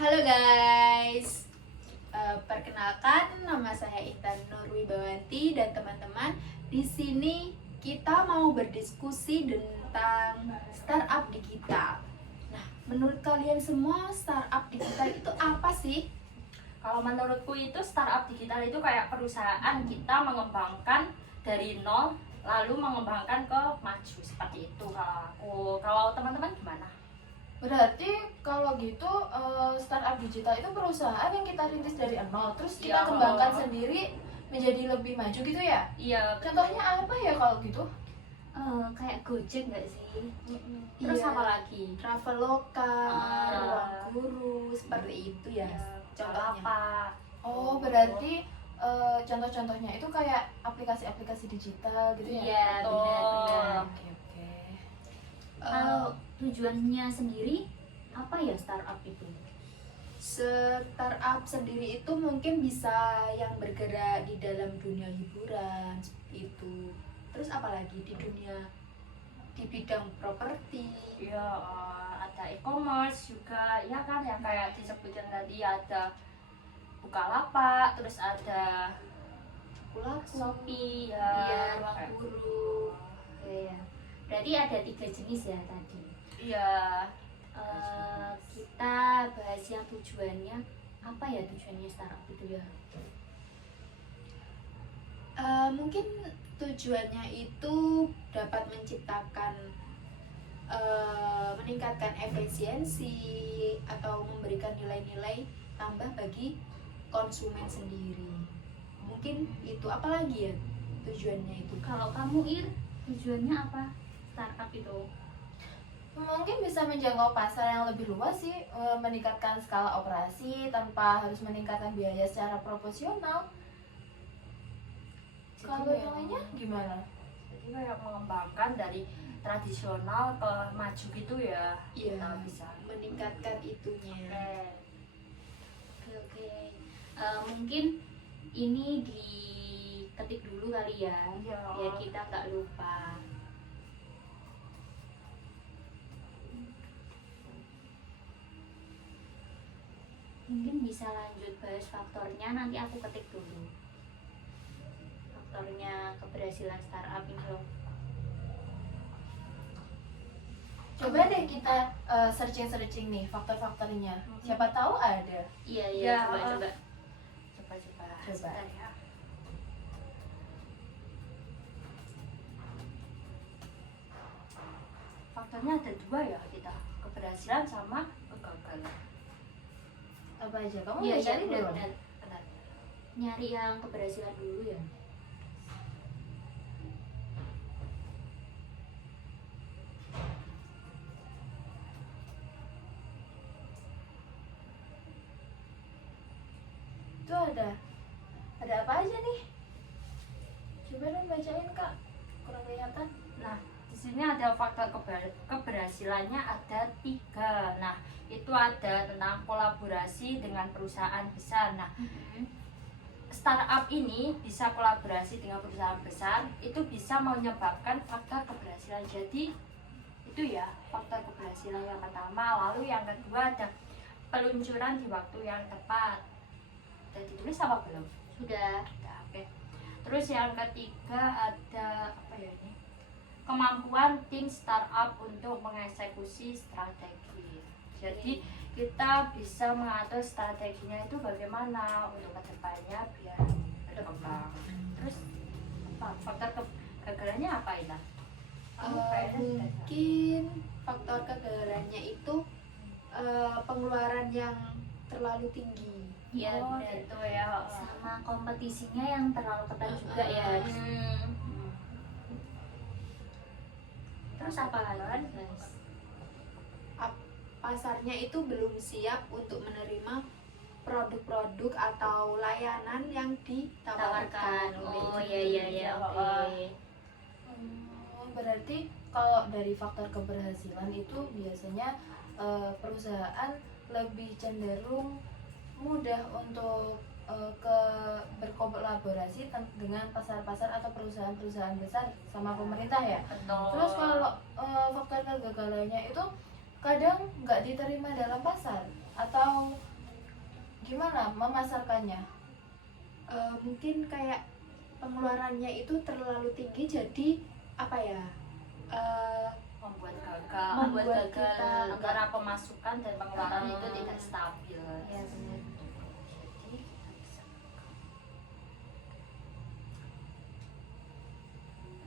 Halo guys, perkenalkan nama saya Intan Nurwibawanti dan teman-teman. Di sini kita mau berdiskusi tentang startup digital. Nah, menurut kalian semua startup digital itu apa sih? Kalau menurutku itu startup digital itu kayak perusahaan kita mengembangkan dari nol lalu mengembangkan ke maju seperti itu kalau aku. Kalau teman-teman gimana? Berarti kalau gitu startup digital itu perusahaan yang kita rintis dari nol, terus kita Iya, kembangkan kalau- sendiri menjadi lebih maju gitu ya? Iya, Contohnya apa ya kalau gitu? kayak Gojek nggak sih? Terus Iya. apa lagi? Traveloka, Ah. Ruang Guru, seperti itu ya. Contohnya. Apa? Oh, berarti contoh-contohnya itu kayak aplikasi-aplikasi digital gitu ya? Iya, benar-benar. Oke, oke. Kalau tujuannya sendiri apa ya startup itu? Startup sendiri itu mungkin bisa yang bergerak di dalam dunia hiburan seperti itu. Terus apalagi di dunia di bidang properti. Ya, ada e-commerce juga, ya kan yang kayak disebutkan tadi ada Bukalapak, terus ada Kulaku, Shopee, iya, ya, Ruang kayak- Guru. Iya. Berarti ada 3 jenis ya tadi. iya. Kita bahas yang tujuannya apa ya, tujuannya startup itu ya? Mungkin tujuannya itu dapat menciptakan meningkatkan efisiensi atau memberikan nilai-nilai tambah bagi konsumen sendiri. Mungkin itu, apalagi ya tujuannya itu. Kalau kamu tujuannya apa startup itu? Mungkin bisa menjangkau pasar yang lebih luas sih, meningkatkan skala operasi tanpa harus meningkatkan biaya secara proporsional. Kalau yang lainnya gimana? Jadi kayak mengembangkan dari tradisional ke maju gitu ya. Iya, Kita bisa. meningkatkan itunya. Oke. Mungkin ini diketik dulu kali ya, Iya. biar kita nggak lupa. Mungkin bisa lanjut bahas faktornya, nanti aku ketik dulu faktornya keberhasilan startup ini loh. Coba deh kita searching nih faktor-faktornya. Siapa tahu ada. Iya Ya, coba. Coba. Coba. Sebentar ya. Faktornya ada 2 ya kita, keberhasilan sama kegagalan. Apa aja? Kamu Iya udah cari belum? benar. Benar. Nyari yang keberhasilan dulu ya. Itu ada. Ada apa aja nih? Coba dong bacain Kak. Kurang kelihatan. Nah, di sini ada faktor keberhasilannya ada 3. Nah, itu ada tentang kolaborasi dengan perusahaan besar. Nah, startup ini bisa kolaborasi dengan perusahaan besar, itu bisa menyebabkan faktor keberhasilan. Jadi, itu ya faktor keberhasilan yang pertama. Lalu yang kedua ada peluncuran di waktu yang tepat. Udah ditulis apa belum? Sudah. Udah, oke. Terus yang ketiga ada apa ya ini? Kemampuan tim startup untuk mengeksekusi strategi. Jadi kita bisa mengatur strateginya itu bagaimana untuk kedepannya biar berkembang. Terus apa faktor kegagalannya apa ini? Mungkin faktor kegagalannya itu pengeluaran yang terlalu tinggi. Iya Oh, benar. gitu ya. Sama kompetisinya yang terlalu ketat juga ya. Terus apa lagi? Guys? Pasarnya itu belum siap untuk menerima produk-produk atau layanan yang ditawarkan. Tawarkan. Oh Gitu. iya oke. Berarti kalau dari faktor keberhasilan itu biasanya perusahaan lebih cenderung mudah untuk berkolaborasi dengan pasar-pasar atau perusahaan-perusahaan besar sama pemerintah ya. Betul. Terus kalau faktor kegagalannya itu kadang nggak diterima dalam pasar atau gimana memasarkannya? Mungkin kayak pengeluarannya itu terlalu tinggi, jadi apa ya, membuat Membuat gagal kita karena pemasukan dan pengeluaran Ah. itu tidak stabil. Iya, benar. Jadi kita bisa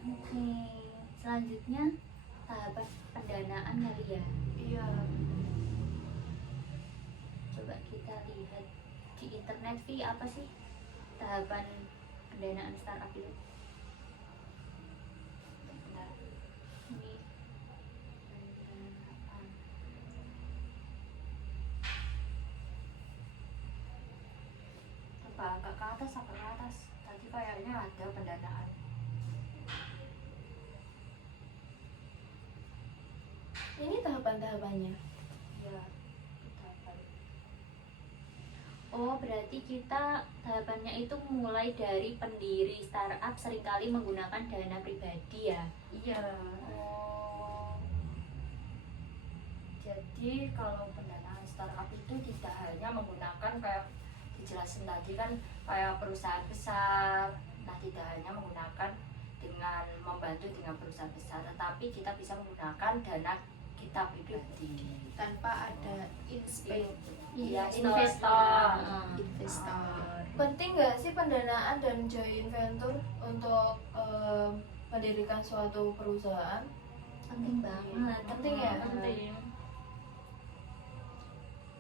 Oke, selanjutnya tahapan pendanaan kali ya. Iya. Coba kita lihat di internet, Vi, apa sih tahapan pendanaan startup itu? benar. Ini pendanaan. Apa agak ke atas apa ke atas? Tadi kayaknya ada pendanaan. Ini tahapan-tahapannya. Iya, tahapan. Oh, berarti kita tahapannya itu mulai dari pendiri startup seringkali menggunakan dana pribadi ya. Iya. Oh, Jadi kalau pendanaan startup itu tidak hanya menggunakan kayak dijelasin tadi kan kayak perusahaan besar. Nah, tidak hanya menggunakan dengan membantu dengan perusahaan besar, tetapi kita bisa menggunakan dana kita pribadi. tanpa ada Iya, investor. investor. Penting nggak sih pendanaan dan joint venture untuk mendirikan suatu perusahaan? penting banget. Penting ya? Penting.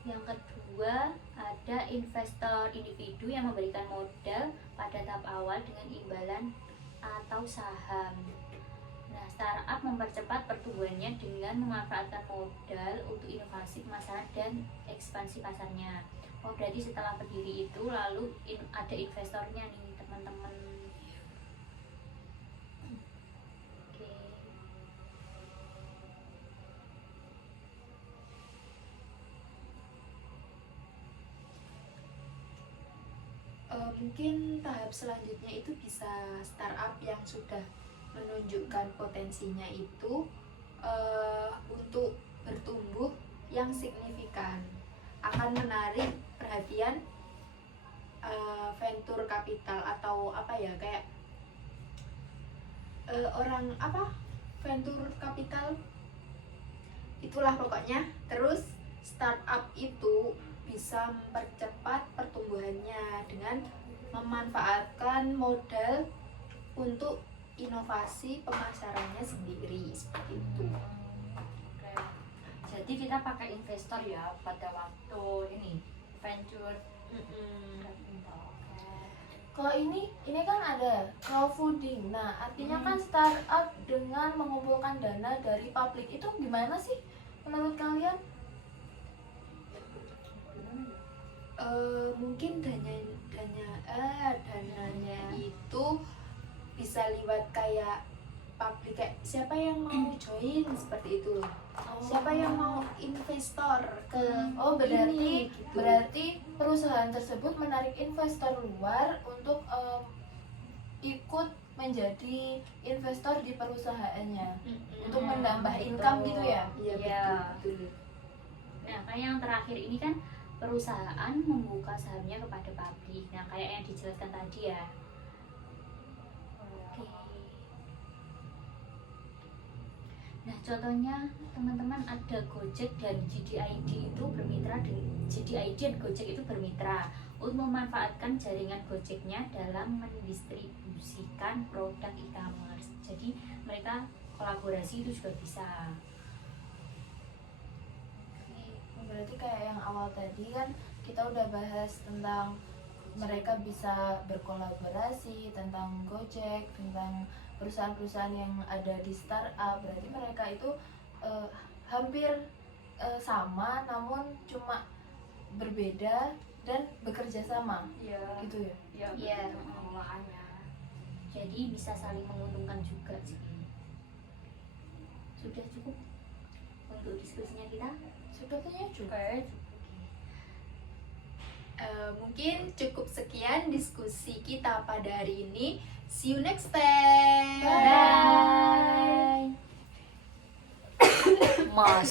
Yang kedua, ada investor individu yang memberikan modal pada tahap awal dengan imbalan atau saham. Nah, startup mempercepat pertumbuhannya dengan memanfaatkan modal untuk inovasi pemasaran dan ekspansi pasarnya. Oh, berarti setelah berdiri itu lalu ada investornya nih, teman-teman. Oke. Mungkin tahap selanjutnya itu bisa startup yang sudah menunjukkan potensinya itu untuk bertumbuh yang signifikan, akan menarik perhatian venture capital atau apa ya, kayak orang apa, venture capital itulah pokoknya. Terus startup itu bisa mempercepat pertumbuhannya dengan memanfaatkan modal untuk inovasi pemasarannya sendiri, seperti itu. Oke. Jadi kita pakai investor ya pada waktu ini venture. Oke. Kalau ini kan ada crowdfunding. Nah, artinya kan startup dengan mengumpulkan dana dari publik itu gimana sih menurut kalian? Mungkin dananya itu bisa lewat kayak publik, kayak siapa yang mau join, seperti itu. Siapa yang mau investor ke Oh, ini, gitu. berarti perusahaan tersebut menarik investor luar untuk ikut menjadi investor di perusahaannya untuk menambah income gitu ya. Iya, Iya. betul. Nah, kayak yang terakhir ini kan perusahaan membuka sahamnya kepada publik. Nah, kayak yang dijelaskan tadi ya. Oke. Nah, contohnya teman-teman ada Gojek dan JDID itu bermitra dengan JDID dan Gojek itu bermitra untuk memanfaatkan jaringan Gojeknya dalam mendistribusikan produk e-commerce. Jadi mereka kolaborasi itu juga bisa. Berarti kayak yang awal tadi kan kita udah bahas tentang mereka bisa berkolaborasi, tentang Gojek, tentang perusahaan-perusahaan yang ada di startup. Berarti mereka itu hampir sama, namun cuma berbeda dan bekerja sama, Iya. gitu ya. Iya. Iya. Pengelolaannya. Jadi bisa saling menguntungkan juga sih. Sudah cukup untuk diskusinya kita. Sepertinya juga. Oke. Mungkin cukup sekian diskusi kita pada hari ini. See you next time. Bye. Mas.